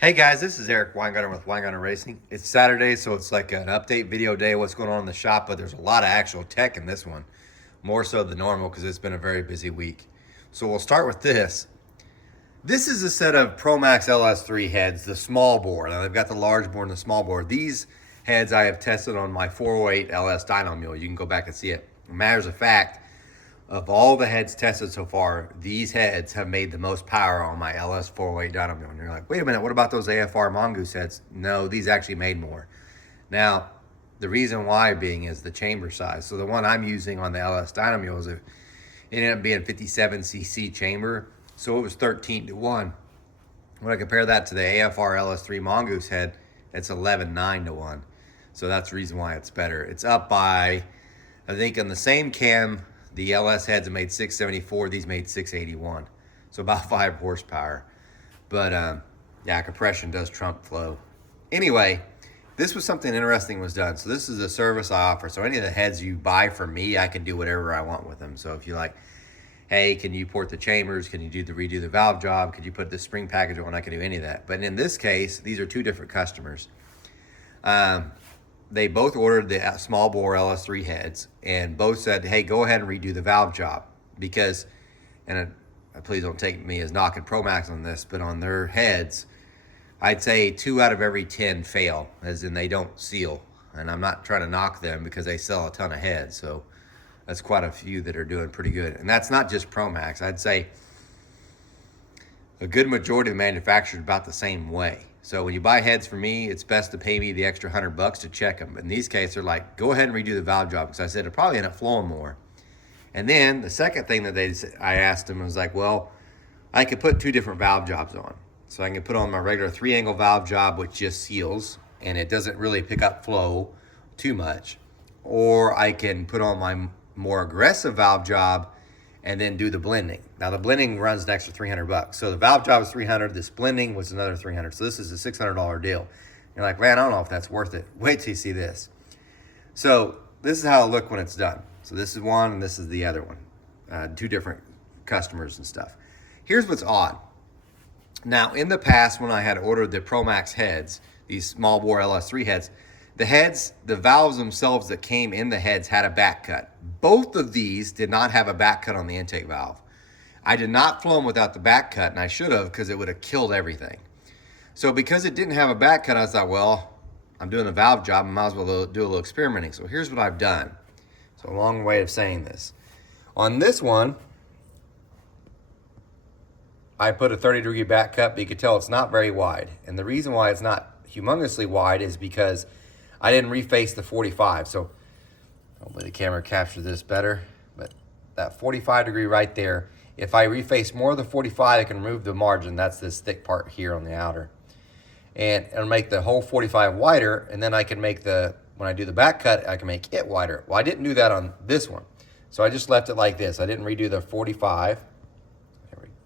Hey guys, this is Eric Weingartner with Weingartner Racing. It's Saturday, so it's like an update video day of what's going on in the shop, but there's a lot of actual tech in this one, more so than normal because it's been a very busy week. So we'll start with this. This is a set of ProMax LS3 heads, the small bore. Now they've got the large bore and the small bore. These heads I have tested on my 408 LS Dyno mule. You can go back and see it. Matters of fact, of all the heads tested so far, these heads have made the most power on my LS 408 Dyno mule. And you're like, wait a minute, what about those AFR Mongoose heads? No, these actually made more. Now, the reason why being is the chamber size. So the one I'm using on the LS Dyno mule it ended up being 57cc chamber, so it was 13-1. When I compare that to the AFR LS3 Mongoose head, it's 11-9-1. So that's the reason why it's better. It's up by, I think on the same cam, the LS heads have made 674, these made 681. So about 5 horsepower. But yeah, compression does trump flow. Anyway, this was something interesting was done. So this is a service I offer. So any of the heads you buy from me, I can do whatever I want with them. So if you like, hey, can you port the chambers? Can you redo the valve job? Could you put the spring package on? I can do any of that. But in this case, these are two different customers. They both ordered the small bore LS3 heads and both said, hey, go ahead and redo the valve job because, and please don't take me as knocking ProMax on this, but on their heads, I'd say 2 out of every 10 fail, as in they don't seal. And I'm not trying to knock them because they sell a ton of heads. So that's quite a few that are doing pretty good. And that's not just ProMax. I'd say a good majority of the manufacturers about the same way. So when you buy heads from me, it's best to pay me the extra $100 to check them. But in these cases, they're like, go ahead and redo the valve job. Because I said it'll probably end up flowing more. And then the second thing that I asked them was like, well, I could put 2 different valve jobs on. So I can put on my regular 3-angle valve job, which just seals, and it doesn't really pick up flow too much. Or I can put on my more aggressive valve job and then do the blending. Now the blending runs an extra $300. So the valve job is $300, this blending was another $300. So this is a $600 deal. You're like, man, I don't know if that's worth it. Wait till you see this. So this is how it'll look when it's done. So this is one and this is the other one. 2 different customers and stuff. Here's what's odd. Now in the past when I had ordered the ProMax heads, these small bore LS3 heads, the valves themselves that came in the heads had a back cut. Both of these did not have a back cut on the intake valve. I did not flow them without the back cut, and I should have because it would have killed everything. So because it didn't have a back cut, I thought, well, I'm doing the valve job, I might as well do a little experimenting. So here's what I've done. So a long way of saying this. On this one, I put a 30-degree back cut, but you can tell it's not very wide. And the reason why it's not humongously wide is because I didn't reface the 45. So hopefully the camera captures this better. But that 45 degree right there, if I reface more of the 45, I can remove the margin. That's this thick part here on the outer. And it'll make the whole 45 wider. And then I can make when I do the back cut, I can make it wider. Well, I didn't do that on this one. So I just left it like this. I didn't redo the 45.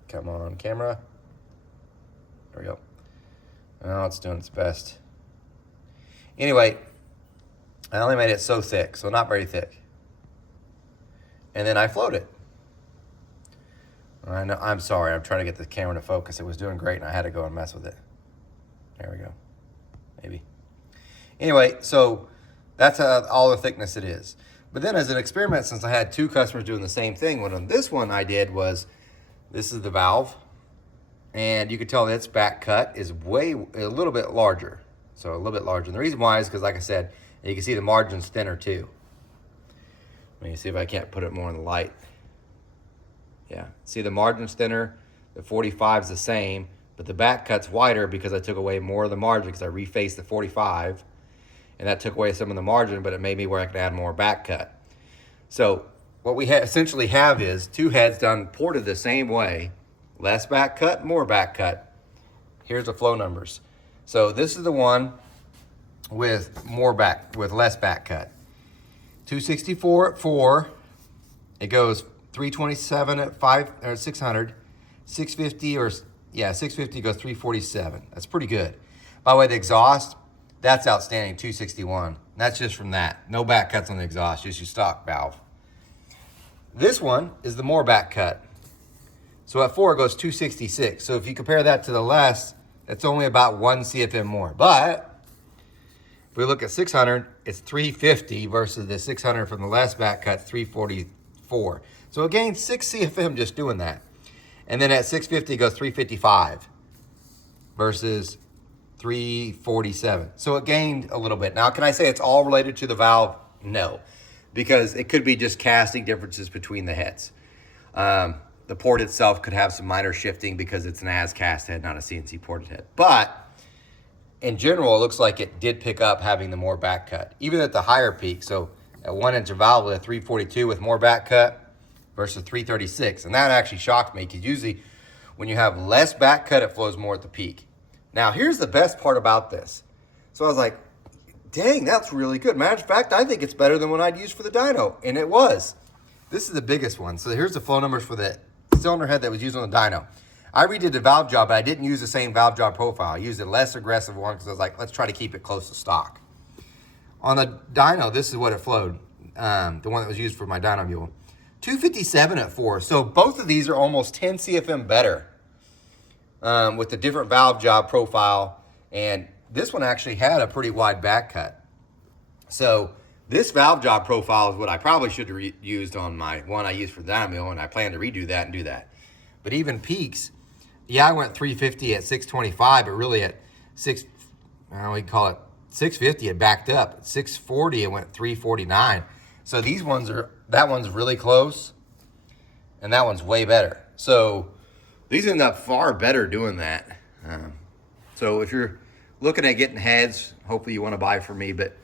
Come on, camera. There we go. Oh, it's doing its best. Anyway, I only made it so thick, so not very thick. And then I flowed it. I know, I'm sorry, I'm trying to get the camera to focus. It was doing great and I had to go and mess with it. There we go. Maybe. Anyway, so that's all the thickness it is. But then as an experiment, since I had 2 customers doing the same thing, what on this one I did was, this is the valve, and you can tell that its back cut is a little bit larger. So a little bit larger. And the reason why is because, like I said, you can see the margin's thinner too. Let me see if I can't put it more in the light. Yeah, see the margin's thinner, the 45 is the same, but the back cut's wider because I took away more of the margin because I refaced the 45, and that took away some of the margin, but it made me where I could add more back cut. So what we essentially have is 2 heads done ported the same way, less back cut, more back cut. Here's the flow numbers. So this is the one with less back cut. 264 at 4. It goes 327 at 5 or 600. 650 goes 347. That's pretty good. By the way, the exhaust, that's outstanding, 261. That's just from that. No back cuts on the exhaust, just your stock valve. This one is the more back cut. So at 4 it goes 266. So if you compare that to the less, It's only about 1 CFM more. But if we look at 600, it's 350 versus the 600 from the last back cut, 344. So it gained 6 CFM just doing that. And then at 650, it goes 355 versus 347. So it gained a little bit. Now, can I say it's all related to the valve? No, because it could be just casting differences between the heads. The port itself could have some minor shifting because it's an as-cast head, not a CNC ported head. But in general, it looks like it did pick up having the more back cut, even at the higher peak. So at 1 inch valve with a 342 with more back cut versus 336. And that actually shocked me, because usually when you have less back cut, it flows more at the peak. Now, here's the best part about this. So I was like, dang, that's really good. Matter of fact, I think it's better than what I'd use for the dyno. And it was. This is the biggest one. So here's the flow numbers for the cylinder head that was used on the dyno. I redid the valve job, but I didn't use the same valve job profile. I used a less aggressive one because I was like, let's try to keep it close to stock. On the dyno, this is what it flowed. The one that was used for my dyno mule. 257 at 4. So both of these are almost 10 CFM better with the different valve job profile. And this one actually had a pretty wide back cut. So this valve job profile is what I probably should have used on my one I used for the dyno mule, and I plan to redo that and do that. But even peaks, yeah, I went 350 at 625, but really at we call it 650, it backed up. At 640, it went 349. So these ones that one's really close, and that one's way better. So these end up far better doing that. So if you're looking at getting heads, hopefully you want to buy from me, but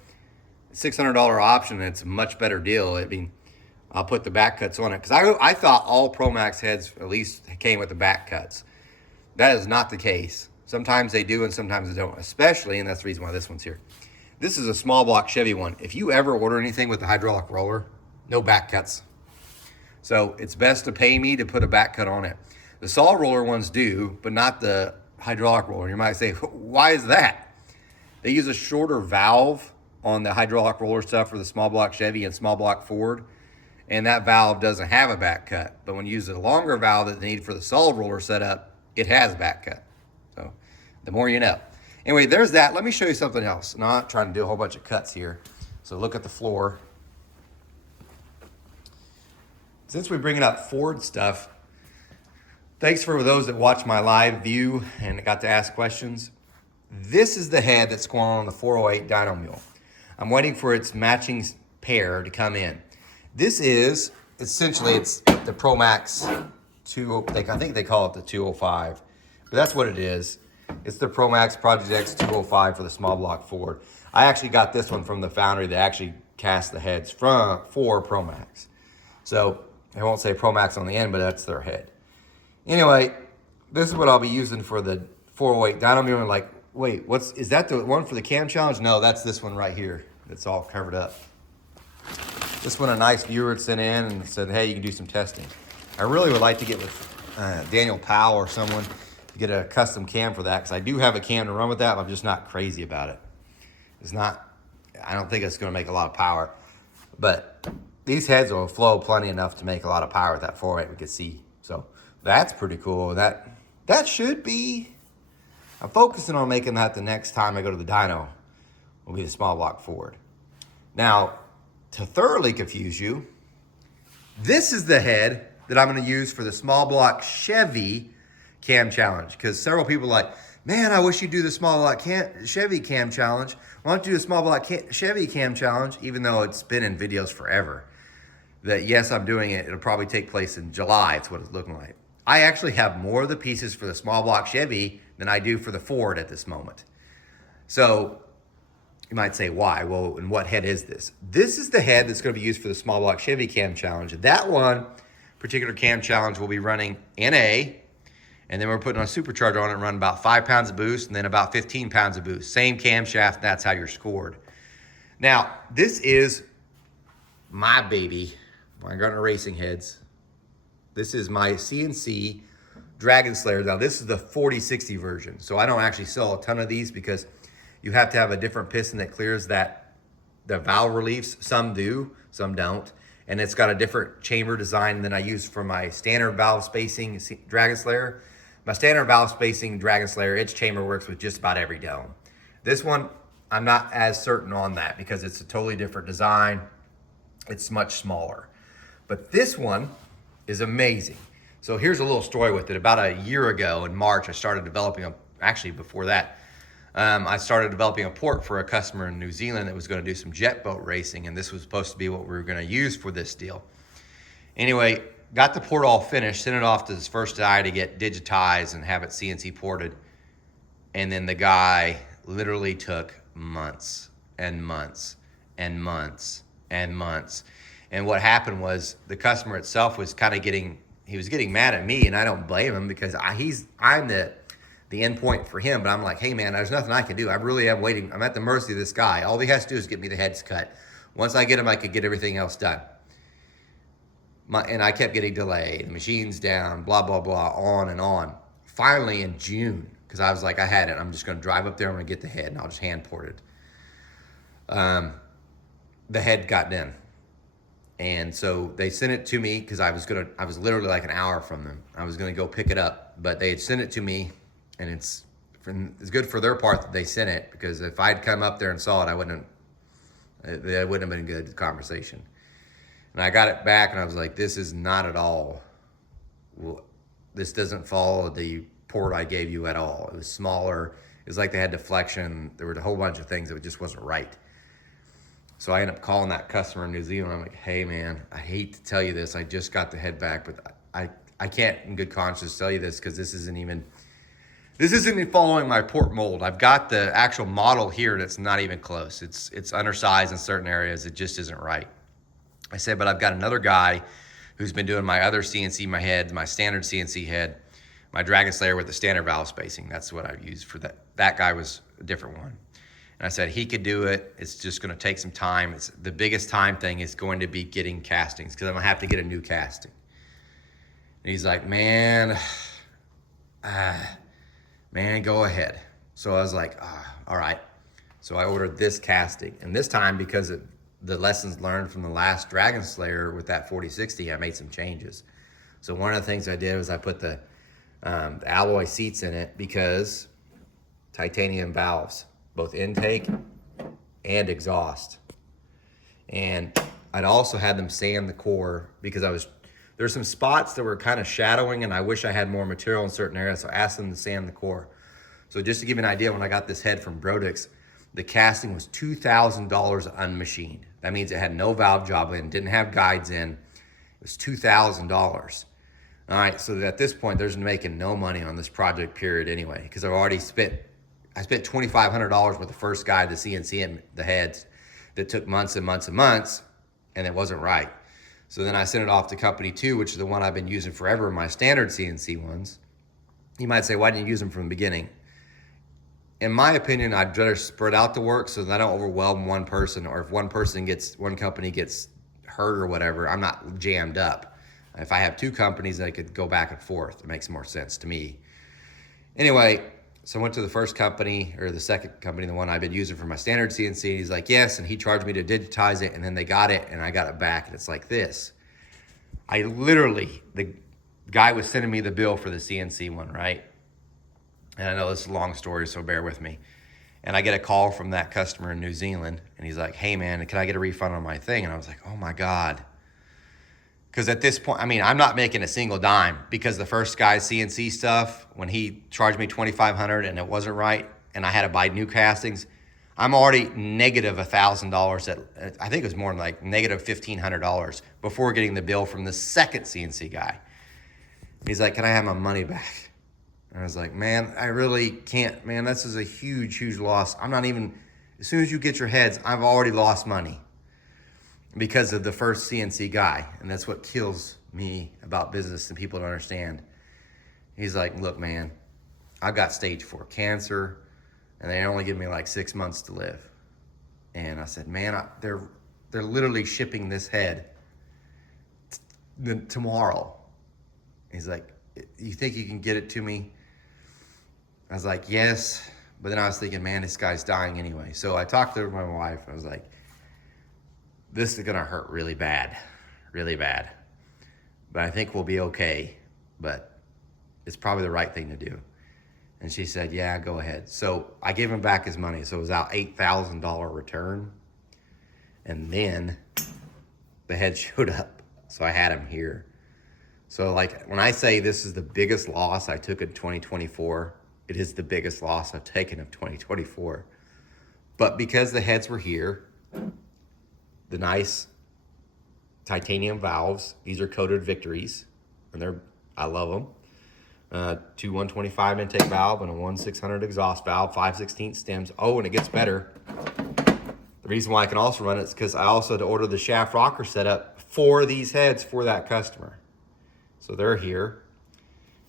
$600 option, it's a much better deal. I mean, I'll put the back cuts on it, because I thought all ProMax heads at least came with the back cuts. That is not the case. Sometimes they do and sometimes they don't, especially, and that's the reason why this one's here. This is a small block Chevy one. If you ever order anything with a hydraulic roller, no back cuts. So it's best to pay me to put a back cut on it. The saw roller ones do, but not the hydraulic roller. You might say, why is that? They use a shorter valve on the hydraulic roller stuff for the small block Chevy and small block Ford, and that valve doesn't have a back cut. But when you use a longer valve that they need for the solid roller setup, it has a back cut. So the more you know. Anyway, there's that. Let me show you something else. I'm not trying to do a whole bunch of cuts here. So look at the floor. Since we're bringing up Ford stuff, thanks for those that watched my live view and got to ask questions. This is the head that's going on the 408 dyno mule. I'm waiting for its matching pair to come in. This is, essentially, it's the ProMax 2, I think they call it the 205, but that's what it is. It's the ProMax Project X 205 for the small block Ford. I actually got this one from the foundry that actually cast the heads for ProMax. So I won't say ProMax on the end, but that's their head. Anyway, this is what I'll be using for the 408 dyno mule. Like, wait, is that the one for the cam challenge? No, that's this one right here. It's all covered up. This one a nice viewer had sent in and said, hey, you can do some testing. I really would like to get with Daniel Powell or someone to get a custom cam for that, because I do have a cam to run with that, but I'm just not crazy about it. I don't think it's going to make a lot of power. But these heads will flow plenty enough to make a lot of power with that 408 we could see. So that's pretty cool. That should be, I'm focusing on making that the next time I go to the dyno will be the small block Ford. Now, to thoroughly confuse you, this is the head that I'm going to use for the small block Chevy cam challenge, because several people are like, man, I wish you'd do the small block Chevy cam challenge. Why don't you do a small block Chevy cam challenge, even though it's been in videos forever? That yes, I'm doing it. It'll probably take place in July. It's what it's looking like. I actually have more of the pieces for the small block Chevy than I do for the Ford at this moment. So you might say, why? Well, and what head is this? This is the head that's going to be used for the small block Chevy cam challenge. That one particular cam challenge will be running NA, and then we're putting a supercharger on it and run about 5 pounds of boost and then about 15 pounds of boost. Same camshaft, that's how you're scored. Now, this is my baby. My Gunner Racing heads. This is my CNC Dragon Slayer. Now, this is the 4060 version, so I don't actually sell a ton of these because you have to have a different piston that clears the valve reliefs. Some do, some don't. And it's got a different chamber design than I use for my standard valve spacing Dragon Slayer. My standard valve spacing Dragon Slayer, its chamber works with just about every dome. This one, I'm not as certain on that because it's a totally different design. It's much smaller. But this one is amazing. So here's a little story with it. About a year ago in March, I started developing actually before that, I started developing a port for a customer in New Zealand that was going to do some jet boat racing, and this was supposed to be what we were going to use for this deal. Anyway, got the port all finished, sent it off to this first guy to get digitized and have it CNC ported, and then the guy literally took months and months and months and months. And what happened was the customer itself was kind of getting mad at me, and I don't blame him because I'm the end point for him, but I'm like, hey man, there's nothing I can do. I really am waiting. I'm at the mercy of this guy. All he has to do is get me the heads cut. Once I get him, I could get everything else done. And I kept getting delayed. The machine's down, blah, blah, blah, on and on. Finally in June, because I was like, I had it. I'm just going to drive up there. I'm going to get the head, and I'll just hand port it. The head got done. And so they sent it to me because I was literally like an hour from them. I was going to go pick it up, but they had sent it to me. And it's good for their part that they sent it, because if I'd come up there and saw it, it wouldn't have been a good conversation. And I got it back, and I was like, this is not at all. Well, this doesn't follow the port I gave you at all. It was smaller. It was like they had deflection. There were a whole bunch of things that just wasn't right. So I ended up calling that customer in New Zealand. I'm like, hey man, I hate to tell you this. I just got the head back, but I can't in good conscience tell you this because this isn't even following my port mold. I've got the actual model here and it's not even close. It's undersized in certain areas. It just isn't right. I said, but I've got another guy who's been doing my other CNC, my head, my standard CNC head, my Dragon Slayer with the standard valve spacing. That's what I've used for that. That guy was a different one. And I said, he could do it. It's just going to take some time. The biggest time thing is going to be getting castings because I'm going to have to get a new casting. And he's like, man, go ahead. So I was like, all right. So I ordered this casting. And this time, because of the lessons learned from the last Dragon Slayer with that 4060, I made some changes. So one of the things I did was I put the alloy seats in it because titanium valves, both intake and exhaust. And I'd also had them sand the core because there's some spots that were kind of shadowing and I wish I had more material in certain areas, so I asked them to sand the core. So just to give you an idea, when I got this head from Brodix, the casting was $2,000 unmachined. That means it had no valve job in, didn't have guides in. It was $2,000. All right, so at this point, there's making no money on this project period anyway, because I spent $2,500 with the first guy, the CNC and the heads, that took months and months and months, and it wasn't right. So then I sent it off to company 2, which is the one I've been using forever, my standard CNC ones. You might say, why didn't you use them from the beginning? In my opinion, I'd rather spread out the work so that I don't overwhelm one person, or if one company gets hurt or whatever, I'm not jammed up. If I have 2 companies, I could go back and forth. It makes more sense to me. Anyway, so I went to the first company, or the second company, the one I've been using for my standard CNC. He's like, yes, and he charged me to digitize it, and then they got it, and I got it back, and it's like this. The guy was sending me the bill for the CNC one, right? And I know this is a long story, so bear with me. And I get a call from that customer in New Zealand, and he's like, hey man, can I get a refund on my thing? And I was like, oh my God. Because at this point, I'm not making a single dime, because the first guy's CNC stuff, when he charged me $2,500 and it wasn't right, and I had to buy new castings, I'm already negative $1,000. I think it was more like negative $1,500 before getting the bill from the second CNC guy. He's like, can I have my money back? And I was like, man, I really can't, man, this is a huge, huge loss. As soon as you get your heads, I've already lost money because of the first CNC guy. And that's what kills me about business and people don't understand. He's like, look, man, I've got stage 4 cancer and they only give me like 6 months to live. And I said, man, they're literally shipping this head tomorrow. He's like, you think you can get it to me? I was like, yes. But then I was thinking, man, this guy's dying anyway. So I talked to my wife. I was like, this is going to hurt really bad, really bad. But I think we'll be okay. But It's probably the right thing to do. And she said, yeah, go ahead. So I gave him back his money. So it was out $8,000 return. And then the head showed up. So I had him here. So like when I say this is the biggest loss I took in 2024, it is the biggest loss I've taken of 2024. But because the heads were here, the nice titanium valves, these are coated Victories, and I love them. 2 125 intake valve and a 1/600 exhaust valve, 5/16 stems. Oh, and it gets better. The reason why I can also run it is because I also had to order the shaft rocker setup for these heads for that customer. So they're here.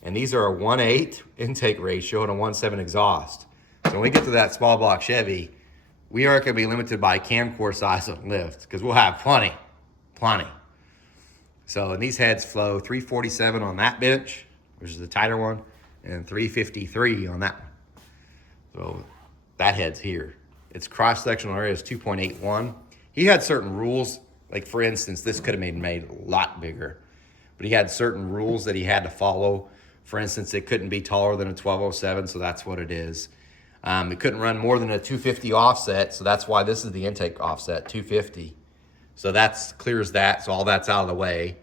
And these are a 1/8 intake ratio and a 1/7 exhaust. So when we get to that small block Chevy, we aren't going to be limited by cam core size on lift because we'll have plenty. So, and these heads flow 347 on that bench, which is the tighter one, and 353 on that one. So that head's here. Its cross-sectional area is 2.81. He had certain rules, like for instance, this could have been made a lot bigger, but he had certain rules that he had to follow. For instance, it couldn't be taller than a 1207, so that's what it is. It couldn't run more than a 250 offset, so that's why this is the intake offset, 250. So that's clears that, so all that's out of the way.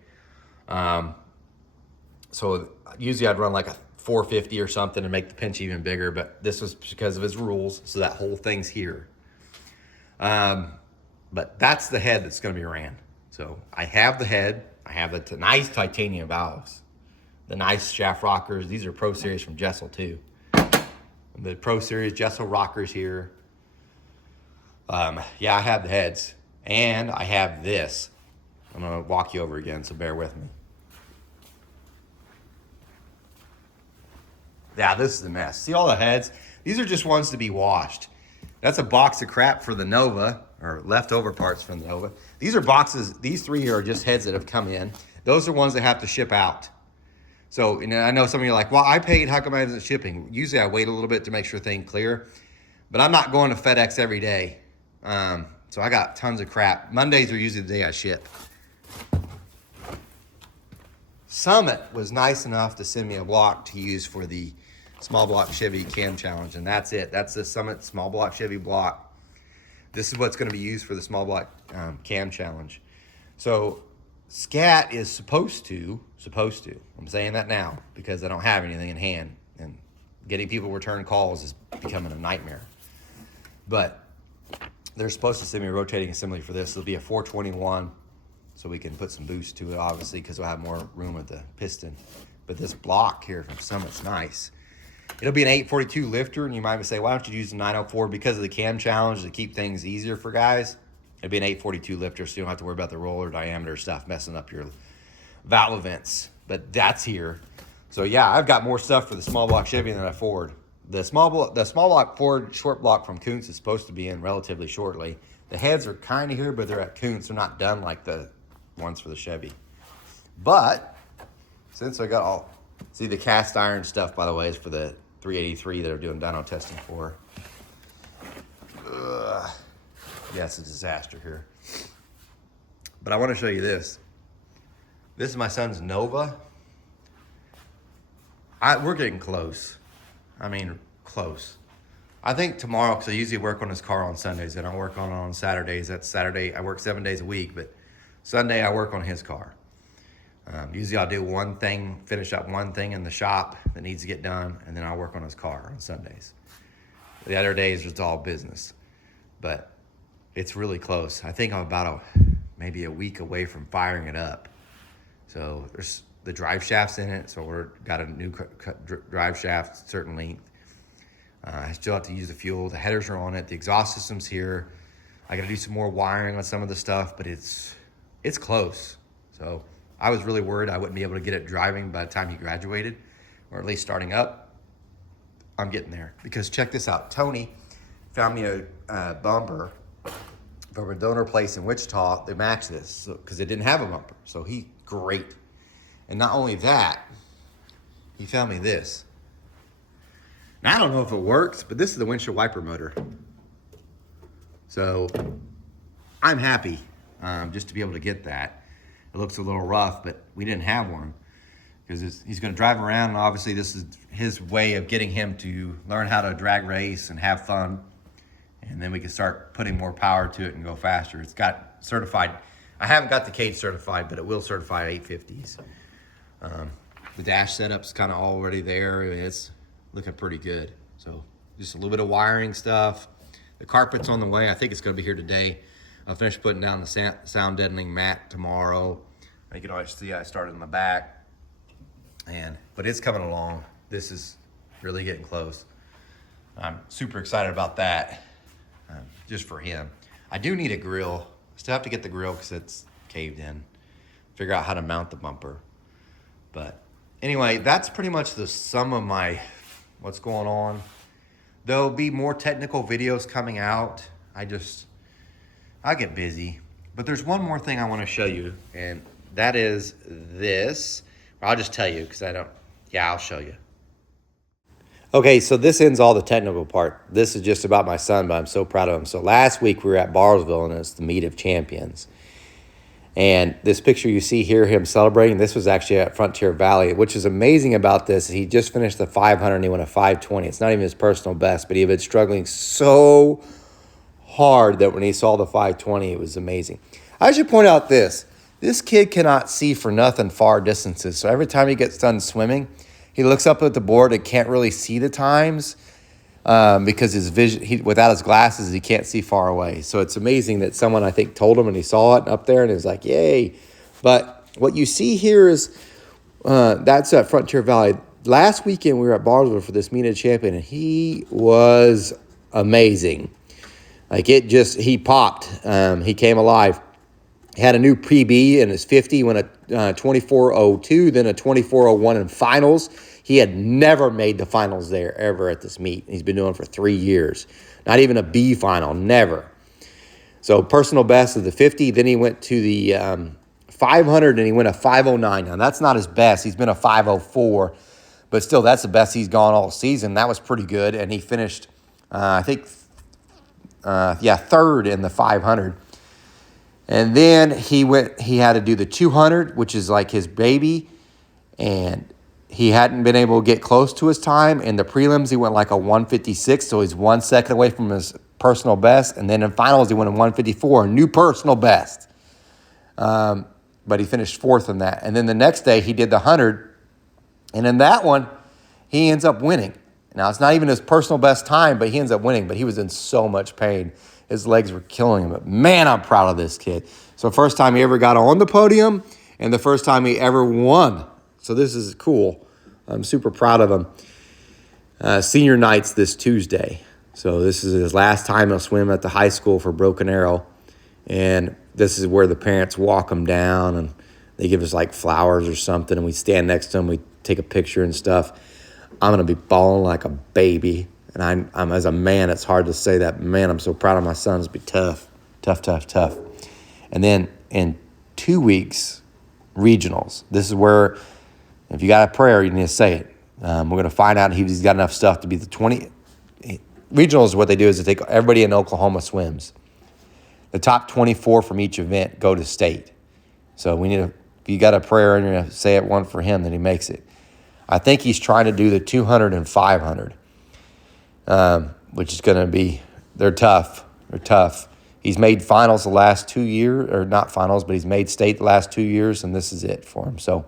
So usually I'd run like a 450 or something and make the pinch even bigger, but this was because of his rules, so that whole thing's here. But that's the head that's going to be ran. So I have the head, I have the nice titanium valves, the nice shaft rockers. These are Pro Series from Jessel too. The Pro Series Jessel rockers here. Yeah, I have the heads. And I have this. I'm going to walk you over again, so bear with me. Yeah, this is the mess. See all the heads? These are just ones to be washed. That's a box of crap for the Nova, or leftover parts from the Nova. These are boxes. These 3 are just heads that have come in. Those are ones that have to ship out. So, I know some of you are like, well, I paid, how come I isn't shipping? Usually I wait a little bit to make sure things clear, but I'm not going to FedEx every day. So I got tons of crap. Mondays are usually the day I ship. Summit was nice enough to send me a block to use for the small block Chevy cam challenge, and that's it. That's the Summit small block Chevy block. This is what's going to be used for the small block cam challenge. So Scat is supposed to, I'm saying that now because I don't have anything in hand, and getting people return calls is becoming a nightmare. But they're supposed to send me a rotating assembly for this. It'll be a 421, so we can put some boost to it, obviously, because we'll have more room with the piston. But this block here from Summit's nice. It'll be an 842 lifter, and you might say, why don't you use a 904? Because of the cam challenge, to keep things easier for guys, it'll be an 842 lifter, so you don't have to worry about the roller diameter stuff messing up your valve events. But that's here. So yeah, I've got more stuff for the small block Chevy than a Ford. The small block Ford short block from Kuntz is supposed to be in relatively shortly. The heads are kind of here, but they're at Kuntz. They're not done like the ones for the Chevy. But since I got all, see the cast iron stuff, by the way, is for the 383 that are doing dyno testing for. Ugh. Yeah, it's a disaster here. But I want to show you this. This is my son's Nova. We're getting close. I mean, close. I think tomorrow, because I usually work on his car on Sundays, and I work on Saturdays. That's Saturday. I work 7 days a week, but Sunday I work on his car. Usually I'll do one thing, finish up one thing in the shop that needs to get done, and then I'll work on his car on Sundays. The other days, it's all business. But it's really close. I think I'm about maybe a week away from firing it up. So there's the drive shaft's in it, so we're got a new drive shaft, certain length. I still have to use the fuel. The headers are on it. The exhaust system's here. I got to do some more wiring on some of the stuff, but it's close. So I was really worried I wouldn't be able to get it driving by the time he graduated, or at least starting up. I'm getting there, because check this out. Tony found me a bumper from a donor place in Wichita that matched this, because it didn't have a bumper. So great. And not only that, he found me this. Now, I don't know if it works, but this is the windshield wiper motor. So I'm happy just to be able to get that. It looks a little rough, but we didn't have one. because he's going to drive around, and obviously this is his way of getting him to learn how to drag race and have fun, and then we can start putting more power to it and go faster. It's got certified. I haven't got the cage certified, but it will certify 850s. The dash setup's kind of already there. It's looking pretty good. So just a little bit of wiring stuff. The carpet's on the way. I think it's going to be here today. I'll finish putting down the sound deadening mat tomorrow. You can always see I started in the back. But it's coming along. This is really getting close. I'm super excited about that, just for him. I do need a grill. Still have to get the grill because it's caved in. Figure out how to mount the bumper. But anyway, that's pretty much the sum of what's going on. There'll be more technical videos coming out. I get busy. But there's one more thing I want to show you, and that is this. I'll just tell you because I'll show you. Okay, so this ends all the technical part. This is just about my son, but I'm so proud of him. So last week we were at Bartlesville, and it's the Meet of Champions. And this picture you see here, him celebrating, this was actually at Frontier Valley. Which is amazing about this, he just finished the 500 and he went a 520. It's not even his personal best, but he had been struggling so hard that when he saw the 520, it was amazing. I should point out this. This kid cannot see for nothing far distances. So every time he gets done swimming, he looks up at the board and can't really see the times because his vision, without his glasses, he can't see far away. So it's amazing that someone, I think, told him and he saw it up there and he was like, yay. But what you see here is that's at Frontier Valley. Last weekend, we were at Bartlesville for this Meet of Champion, and he was amazing. Like he popped. He came alive. Had a new PB in his 50, went a 24:02, then a 24:01 in finals. He had never made the finals there ever at this meet. He's been doing it for 3 years. Not even a B final, never. So personal best of the 50. Then he went to the 500 and he went a 5:09. Now that's not his best. He's been a 5:04, but still that's the best he's gone all season. That was pretty good. And he finished, I think, third in the 500. And then he had to do the 200, which is like his baby. And he hadn't been able to get close to his time. In the prelims, he went like a 156, so he's 1 second away from his personal best. And then in finals, he went a 154, a new personal best. But he finished fourth in that. And then the next day, he did the 100. And in that one, he ends up winning. Now, it's not even his personal best time, but he ends up winning. But he was in so much pain. His legs were killing him. But man, I'm proud of this kid. So first time he ever got on the podium and the first time he ever won. So this is cool. I'm super proud of him. Senior night's this Tuesday. So this is his last time he'll swim at the high school for Broken Arrow. And this is where the parents walk him down and they give us like flowers or something. And we stand next to him. We take a picture and stuff. I'm going to be bawling like a baby. And I'm as a man, it's hard to say that. Man, I'm so proud of my son. It's be tough. And then in 2 weeks, regionals. This is where, if you got a prayer, you need to say it. We're going to find out if he's got enough stuff to be the 20. Regionals, what they do is they take everybody in Oklahoma swims. The top 24 from each event go to state. So we need if you got a prayer and you're going to say it one for him, then he makes it. I think he's trying to do the 200 and 500. Which is going to be, they're tough. He's made finals the last 2 years, or not finals, but he's made state the last 2 years, and this is it for him. So,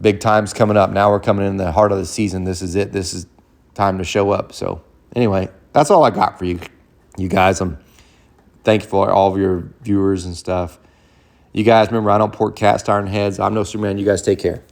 big time's coming up. Now we're coming in the heart of the season. This is it. This is time to show up. So, anyway, that's all I got for you guys. I'm thankful for all of your viewers and stuff. You guys, remember, I don't pour cast iron heads. I'm no Superman. You guys take care.